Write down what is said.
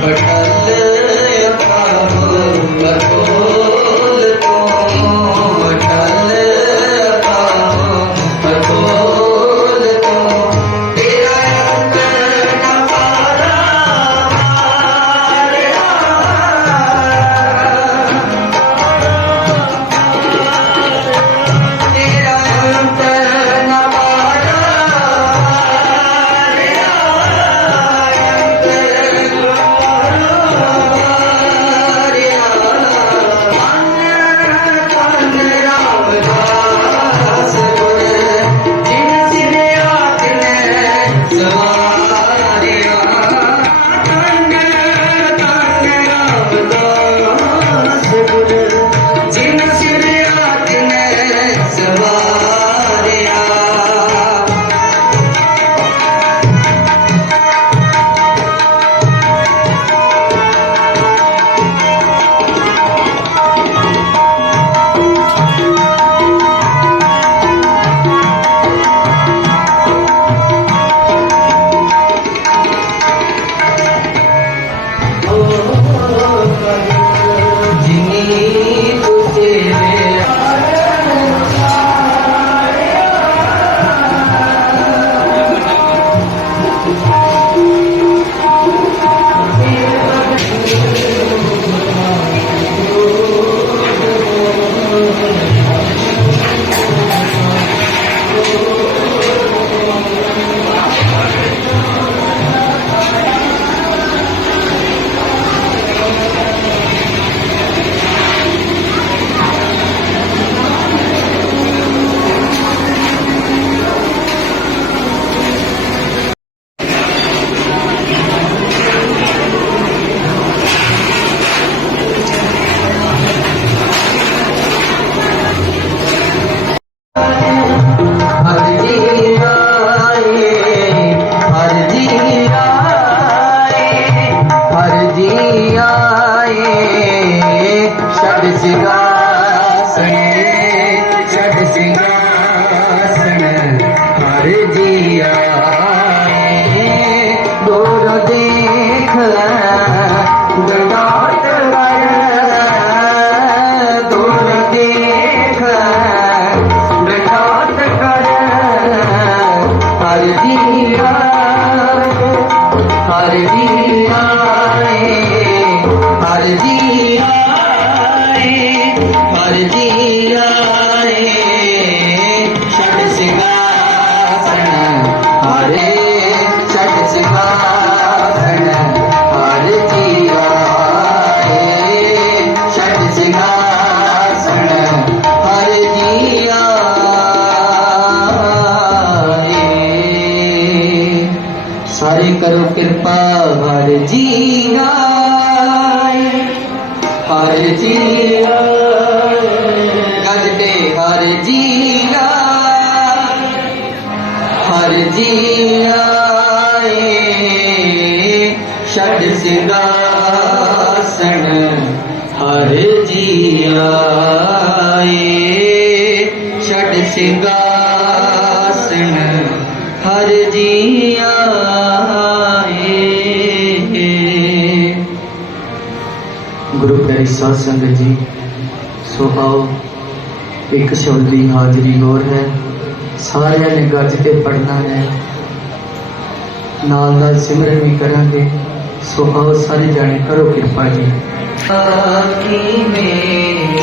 but a little. ਹਰ ਸਾਰੇ ਕਰੋ ਕਿਰਪਾ, ਹਰ ਜੀ ਹਰ ਜੀ ਆਏ। ਹਰ ਜੀ ਹਰ ਜੀ ਆਏ। ਛੜ ਹਰ ਜੀ ਆਏ। ਛੜ ਹਰ ਜੀ ਸਾਧ ਸੰਗਤ ਜੀ, ਸੋ ਆਓ, ਇੱਕ ਸ਼ਬਦ ਦੀ ਹਾਜ਼ਰੀ ਹੋਰ ਹੈ। ਸਾਰਿਆਂ ਨੇ ਗੱਜ ਕੇ ਪੜਨਾ ਹੈ। ਨਾਲ ਨਾਲ ਸਿਮਰਨ ਵੀ ਕਰਾਂਗੇ। ਸੋ ਆਓ, ਸਾਰੇ ਜਾਣੇ ਕਰੋ ਕਿਰਪਾ ਜੀ। ਆਖੀ ਮੇਰੀ